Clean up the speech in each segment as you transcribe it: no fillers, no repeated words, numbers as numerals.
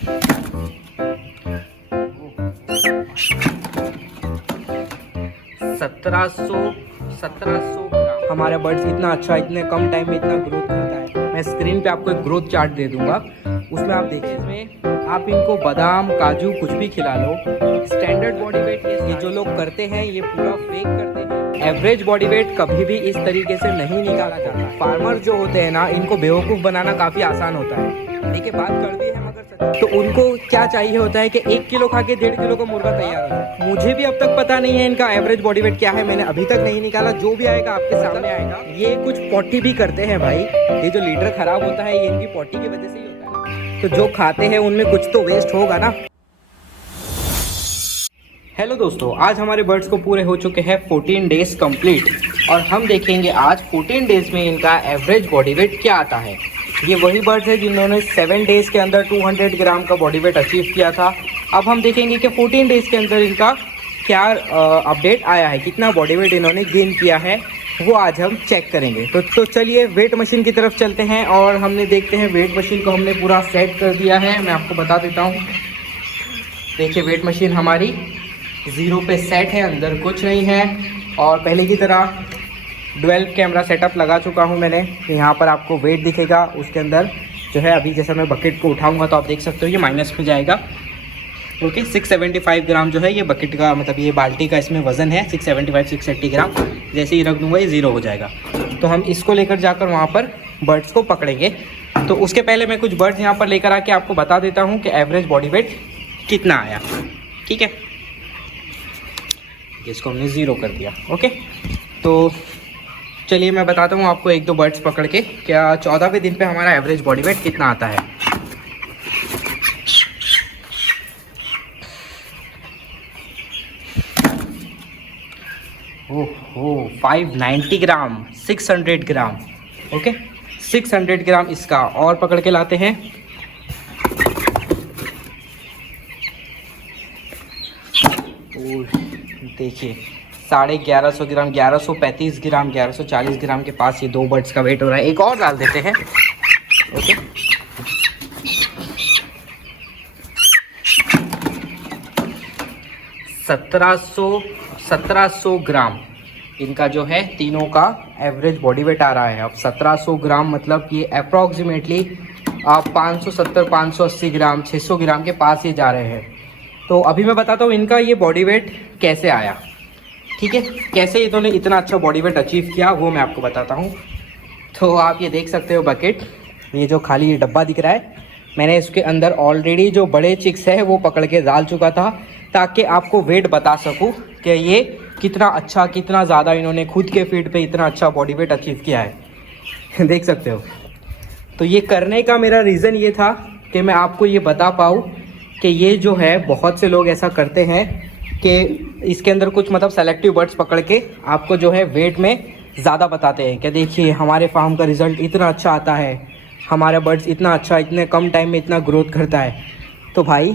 1700 ग्राम। हमारा बर्ड्स इतना अच्छा, इतने कम टाइम में इतना ग्रोथ करता है। मैं स्क्रीन पे आपको एक ग्रोथ चार्ट दे दूंगा, उसमें आप देखिए। इसमें आप इनको बादाम काजू कुछ भी खिला लो, स्टैंडर्ड बॉडी वेट ये जो लोग करते हैं ये पूरा फेक करते हैं। एवरेज बॉडी वेट कभी भी इस तरीके से नहीं निकाला जाता। फार्मर जो होते हैं ना, इनको बेवकूफ़ बनाना काफ़ी आसान होता है। देखिए बात कड़वी है मगर सच। तो उनको क्या चाहिए होता है कि 1 किलो खा के 1.5 किलो का मुर्गा तैयार हो जाए। मुझे भी अब तक पता नहीं है इनका एवरेज बॉडी वेट क्या है, मैंने अभी तक नहीं निकाला। जो भी आएगा आपके सामने आएगा। ये कुछ पॉटी भी करते हैं भाई, ये जो लीडर खराब होता है ये इनकी पॉटी की वजह से ही होता है। तो जो खाते हैं उनमें कुछ तो वेस्ट होगा ना। हेलो दोस्तों, आज हमारे बर्ड्स को पूरे हो चुके हैं 14 डेज कंप्लीट और हम देखेंगे आज 14 डेज में इनका एवरेज बॉडी वेट क्या आता है। ये वही बर्ड्स है जिन्होंने 7 डेज के अंदर 200 ग्राम का बॉडी वेट अचीव किया था। अब हम देखेंगे कि 14 डेज के अंदर इनका क्या अपडेट आया है, कितना बॉडी वेट इन्होंने गेन किया है, वो आज हम चेक करेंगे। तो चलिए वेट मशीन की तरफ चलते हैं और हमने देखते हैं। वेट मशीन को हमने पूरा सेट कर दिया है, मैं आपको बता देता हूँ। देखिए वेट मशीन हमारी 0 पे सेट है, अंदर कुछ नहीं है। और पहले की तरह डुअल कैमरा सेटअप लगा चुका हूं मैंने। यहाँ पर आपको वेट दिखेगा, उसके अंदर जो है अभी जैसे मैं बकेट को उठाऊंगा तो आप देख सकते हो ये माइनस में जाएगा। ओके 675 ग्राम जो है ये बकेट का, मतलब ये बाल्टी का इसमें वज़न है 680 ग्राम। जैसे ही रख दूंगा ये 0 हो जाएगा। तो हम इसको लेकर जाकर वहाँ पर बर्ड्स को पकड़ेंगे। तो उसके पहले मैं कुछ बर्ड्स यहाँ पर लेकर आके आपको बता देता हूँ कि एवरेज बॉडी वेट कितना आया। ठीक है, इसको हमने 0 कर दिया। ओके तो चलिए मैं बताता हूँ आपको 1-2 बर्ड्स पकड़ के क्या 14वें दिन पे हमारा एवरेज बॉडी वेट कितना आता है। ओहो 590 ग्राम, 600 ग्राम। ओके 600 ग्राम इसका और पकड़ के लाते हैं। देखिए 1150 ग्राम, 1135 ग्राम, 1140 ग्राम के पास ये 2 बर्ड्स का वेट हो रहा है। एक और डाल देते हैं। ओके 1700 ग्राम इनका जो है तीनों का एवरेज बॉडी वेट आ रहा है। अब 1700 ग्राम मतलब ये अप्रॉक्सीमेटली आप 570-580 ग्राम, 600 ग्राम के पास ये जा रहे हैं। तो अभी मैं बताता हूँ इनका ये बॉडी वेट कैसे आया। ठीक है, कैसे इन्होंने इतना अच्छा बॉडी वेट अचीव किया वो मैं आपको बताता हूँ। तो आप ये देख सकते हो बकेट, ये जो खाली ये डब्बा दिख रहा है, मैंने इसके अंदर ऑलरेडी जो बड़े चिक्स है वो पकड़ के डाल चुका था ताकि आपको वेट बता सकूँ कि ये कितना अच्छा, कितना ज़्यादा इन्होंने खुद के फीड पे इतना अच्छा बॉडी वेट अचीव किया है। देख सकते हो। तो ये करने का मेरा रीज़न ये था कि मैं आपको ये बता पाऊँ कि ये जो है बहुत से लोग ऐसा करते हैं कि इसके अंदर कुछ मतलब सेलेक्टिव बर्ड्स पकड़ के आपको जो है वेट में ज़्यादा बताते हैं कि देखिए हमारे फार्म का रिज़ल्ट इतना अच्छा आता है, हमारा बर्ड्स इतना अच्छा, इतने कम टाइम में इतना ग्रोथ करता है। तो भाई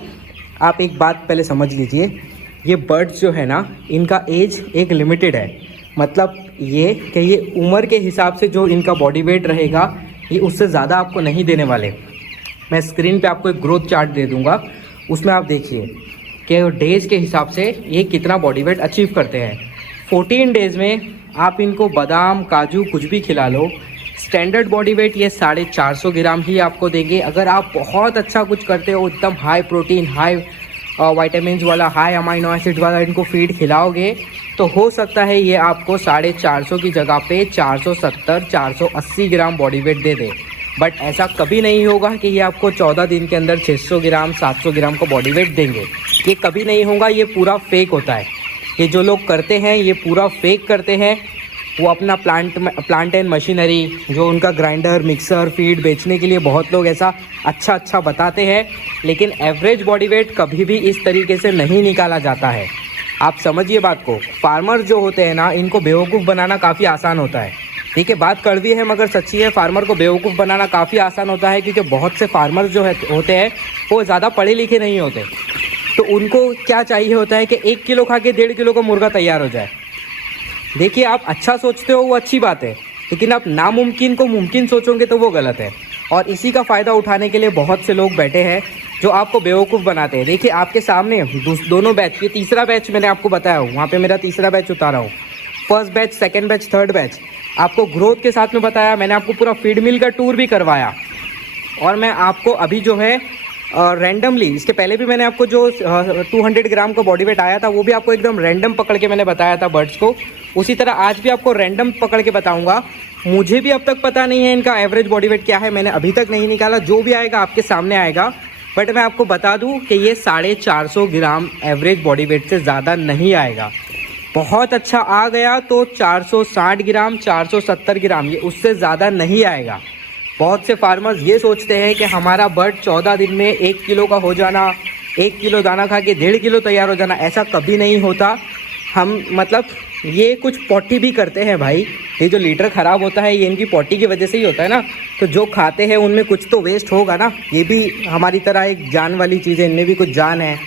आप एक बात पहले समझ लीजिए, ये बर्ड्स जो है ना इनका एज एक लिमिटेड है। मतलब ये कि ये उम्र के हिसाब से जो इनका बॉडी वेट रहेगा ये उससे ज़्यादा आपको नहीं देने वाले। मैं स्क्रीन पे आपको एक ग्रोथ चार्ट दे दूँगा, उसमें आप देखिए कि डेज़ के हिसाब से ये कितना बॉडी वेट अचीव करते हैं। 14 डेज़ में आप इनको बादाम काजू कुछ भी खिला लो, स्टैंडर्ड बॉडी वेट ये 450 ग्राम ही आपको देंगे। अगर आप बहुत अच्छा कुछ करते हो, एकदम हाई प्रोटीन, हाई वाइटामिन वाला, हाई अमाइनो एसिड वाला इनको फीड खिलाओगे तो हो सकता है ये आपको 450 की जगह पे 470-480 ग्राम बॉडी वेट दे दे। बट ऐसा कभी नहीं होगा कि ये आपको 14 दिन के अंदर 600 ग्राम 700 ग्राम का बॉडी वेट देंगे। ये कभी नहीं होगा, ये पूरा फेक होता है। ये जो लोग करते हैं ये पूरा फेक करते हैं। वो अपना प्लांट एंड मशीनरी, जो उनका ग्राइंडर, मिक्सर, फीड बेचने के लिए बहुत लोग ऐसा अच्छा बताते हैं, लेकिन एवरेज बॉडी वेट कभी भी इस तरीके से नहीं निकाला जाता है। आप समझिए बात को। फार्मर जो होते हैं ना, इनको बेवकूफ़ बनाना काफ़ी आसान होता है। ठीक है, बात कड़वी है मगर सच्ची है। फार्मर को बेवकूफ़ बनाना काफ़ी आसान होता है क्योंकि बहुत से फार्मर जो होते हैं वो ज़्यादा पढ़े लिखे नहीं होते। तो उनको क्या चाहिए होता है कि 1 किलो खा के 1.5 किलो का मुर्गा तैयार हो जाए। देखिए आप अच्छा सोचते हो वो अच्छी बात है, लेकिन आप नामुमकिन को मुमकिन सोचोगे तो वो गलत है। और इसी का फ़ायदा उठाने के लिए बहुत से लोग बैठे हैं जो आपको बेवकूफ़ बनाते हैं। देखिए आपके सामने दोनों बैच, ये तीसरा बैच मैंने आपको बताया हूँ, वहाँ पे मेरा तीसरा बैच उतारा हूँ। First batch, second batch, third batch आपको ग्रोथ के साथ में बताया। मैंने आपको पूरा फीड मिल का टूर भी करवाया। और मैं आपको अभी जो है रैंडमली, इसके पहले भी मैंने आपको जो 200 ग्राम का बॉडी वेट आया था वो भी आपको एकदम रैंडम पकड़ के मैंने बताया था बर्ड्स को। उसी तरह आज भी आपको रैंडम पकड़ के बताऊंगा। मुझे भी अब तक पता नहीं है इनका एवरेज बॉडी वेट क्या है, मैंने अभी तक नहीं निकाला। जो भी आएगा आपके सामने आएगा। बट मैं आपको बता दूं कि ये 450 ग्राम एवरेज बॉडी वेट से ज़्यादा नहीं आएगा। बहुत अच्छा आ गया तो 460 ग्राम, 470 ग्राम, ये उससे ज़्यादा नहीं आएगा। बहुत से फार्मर्स ये सोचते हैं कि हमारा बर्ड 14 दिन में 1 किलो का हो जाना, 1 किलो दाना खा के 1.5 किलो तैयार हो जाना, ऐसा कभी नहीं होता। हम मतलब ये कुछ पॉटी भी करते हैं भाई। ये जो लीटर ख़राब होता है ये इनकी पॉटी की वजह से ही होता है ना। तो जो खाते हैं उनमें कुछ तो वेस्ट होगा ना। ये भी हमारी तरह एक जान वाली चीज़ है, इनमें भी कुछ जान है।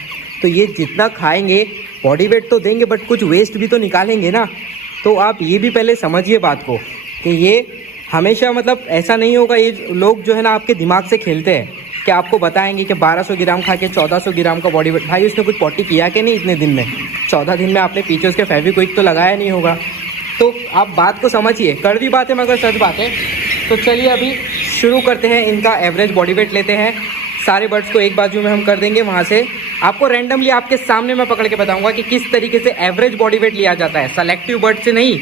तो ये जितना खाएंगे बॉडी वेट तो देंगे बट कुछ वेस्ट भी तो निकालेंगे ना। तो आप ये भी पहले समझिए बात को कि ये हमेशा मतलब ऐसा नहीं होगा। ये लोग जो है ना आपके दिमाग से खेलते हैं कि आपको बताएंगे कि 1200 ग्राम खा के 1400 ग्राम का बॉडी वेट। भाई उसने कुछ पॉटी किया कि नहीं इतने दिन में? 14 दिन में आपने पीछे उसके फेविक्विक तो लगाया नहीं होगा। तो आप बात को समझिए, कड़वी बात है मगर सच बात है। तो चलिए अभी शुरू करते हैं, इनका एवरेज बॉडी वेट लेते हैं। सारे बर्ड्स को एक बाजू में हम कर देंगे, वहाँ से आपको रैंडमली आपके सामने मैं पकड़ के बताऊंगा कि किस तरीके से एवरेज बॉडी वेट लिया जाता है। सेलेक्टिव बर्ड से नहीं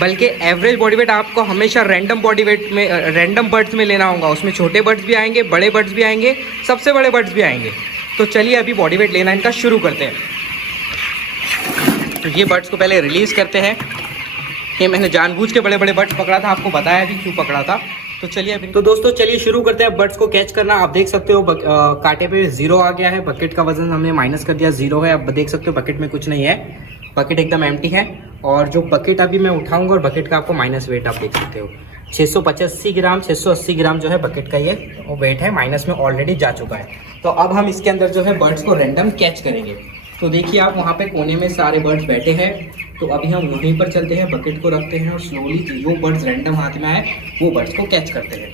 बल्कि एवरेज बॉडी वेट आपको हमेशा रैंडम बॉडी वेट में, रैंडम बर्ड्स में लेना होगा। उसमें छोटे बर्ड्स भी आएंगे, बड़े बर्ड्स भी आएंगे, सबसे बड़े बर्ड्स भी आएंगे। तो चलिए अभी बॉडी वेट लेना इनका शुरू करते हैं। तो ये बर्ड्स को पहले रिलीज़ करते हैं। ये मैंने जानबूझ के बड़े बड़े बर्ड्स पकड़ा था, आपको बताया भी क्यों पकड़ा था। तो चलिए अभी, तो दोस्तों चलिए शुरू करते हैं बर्ड्स को कैच करना। आप देख सकते हो कांटे पे 0 आ गया है। बकेट का वजन हमने माइनस कर दिया, 0 है। अब देख सकते हो बकेट में कुछ नहीं है, बकेट एकदम एम्प्टी है। और जो बकेट अभी मैं उठाऊंगा और बकेट का आपको माइनस वेट आप देख सकते हो 685 ग्राम, 680 ग्राम जो है बकेट का ये वेट है, माइनस में ऑलरेडी जा चुका है। तो अब हम इसके अंदर जो है बर्ड्स को रैंडम कैच करेंगे। तो देखिए आप वहाँ पे कोने में सारे बर्ड्स बैठे हैं। तो अभी हम वहीं पर चलते हैं, बकेट को रखते हैं और स्लोली जो बर्ड्स रैंडम हाथ में आए वो बर्ड्स को कैच करते हैं।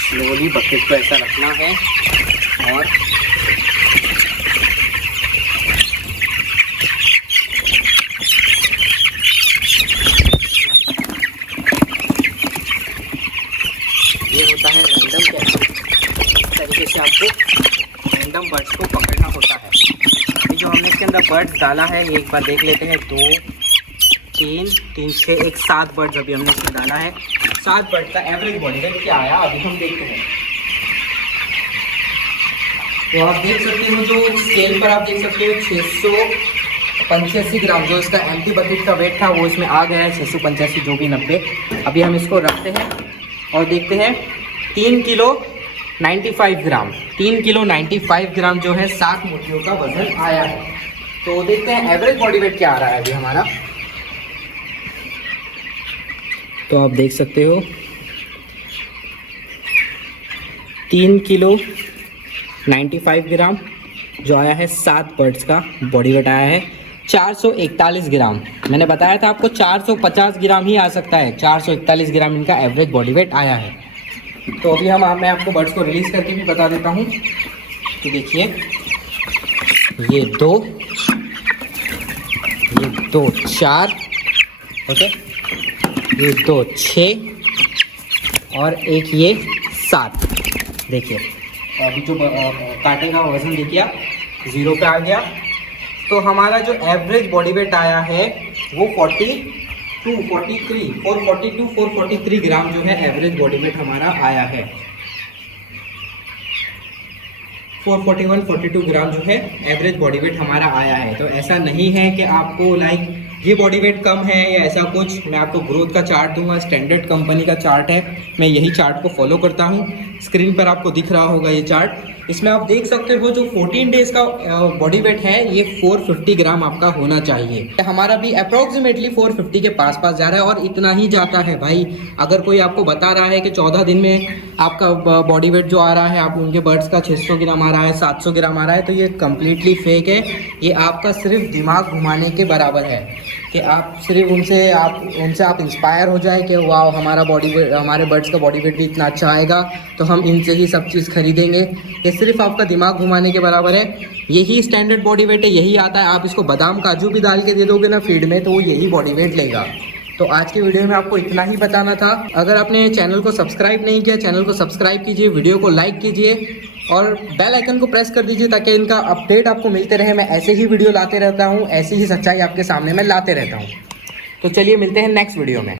स्लोली बकेट को ऐसा रखना है और ये होता है रैंडम कैचिंग। इस तरीके से आपको रैंडम बर्ड्स को पकड़ना होता है। ये जो हमने इसके अंदर बर्ड्स डाला है ये एक बार देख लेते हैं। 2 3 3 6 1 7 बर्ड्स अभी हमने इसमें डाला है। 7 बर्ड का एवरेज बॉडी वेट क्या आया अभी हम देखते हैं। तो आप देख सकते हो जो स्केल पर आप देख सकते हो 685 ग्राम जो इसका एम्प्टी बकेट का वेट था वो इसमें आ गया है। 685 जो भी 90। अभी हम इसको रखते हैं और देखते हैं 3 किलो 95 ग्राम, 3 किलो 95 ग्राम जो है 7 मुर्गियों का वजन आया है। तो देखते हैं एवरेज बॉडी वेट क्या आ रहा है अभी हमारा। तो आप देख सकते हो 3 किलो 95 ग्राम जो आया है, 7 बर्ड्स का बॉडी वेट आया है। 441 ग्राम, मैंने बताया था आपको 450 ग्राम ही आ सकता है। 441 ग्राम इनका एवरेज बॉडी वेट आया है। तो अभी मैं आपको बर्ड्स को रिलीज़ करके भी बता देता हूँ। तो देखिए ये 2 4, ओके, ये 2 6 और एक ये 7। देखिए अभी जो कांटे का वजन देखिए आप 0 पे आ गया। तो हमारा जो एवरेज बॉडी वेट आया है वो 443 ग्राम जो है एवरेज बॉडी वेट हमारा आया है। 442 ग्राम जो है एवरेज बॉडी वेट हमारा आया है। तो ऐसा नहीं है कि आपको ये बॉडी वेट कम है या ऐसा कुछ। मैं आपको ग्रोथ का चार्ट दूंगा, स्टैंडर्ड कंपनी का चार्ट है, मैं यही चार्ट को फॉलो करता हूँ। स्क्रीन पर आपको दिख रहा होगा ये चार्ट। इसमें आप देख सकते हो जो 14 डेज का बॉडी वेट है ये 450 ग्राम आपका होना चाहिए। हमारा भी अप्रोक्सीमेटली 450 के पास पास जा रहा है और इतना ही जाता है भाई। अगर कोई आपको बता रहा है कि 14 दिन में आपका बॉडी वेट जो आ रहा है, आप उनके बर्ड्स का 600 ग्राम आ रहा है, 700 ग्राम आ रहा है, तो ये कम्प्लीटली फेक है। ये आपका सिर्फ दिमाग घुमाने के बराबर है कि आप सिर्फ उनसे आप इंस्पायर हो जाए कि वाह हमारे बर्ड्स का बॉडी वेट भी इतना अच्छा आएगा तो हम इनसे ही सब चीज़ खरीदेंगे। ये सिर्फ आपका दिमाग घुमाने के बराबर है। यही स्टैंडर्ड बॉडी वेट है, यही आता है। आप इसको बादाम काजू भी डाल के दे दोगे ना फीड में तो वो यही बॉडी वेट लेगा। तो आज की वीडियो में आपको इतना ही बताना था। अगर आपने चैनल को सब्सक्राइब नहीं किया, चैनल को सब्सक्राइब कीजिए, वीडियो को लाइक कीजिए और बेल आइकन को प्रेस कर दीजिए ताकि इनका अपडेट आपको मिलते रहे। मैं ऐसे ही वीडियो लाते रहता हूँ, ऐसी ही सच्चाई आपके सामने मैं लाते रहता हूँ। तो चलिए मिलते हैं नेक्स्ट वीडियो में।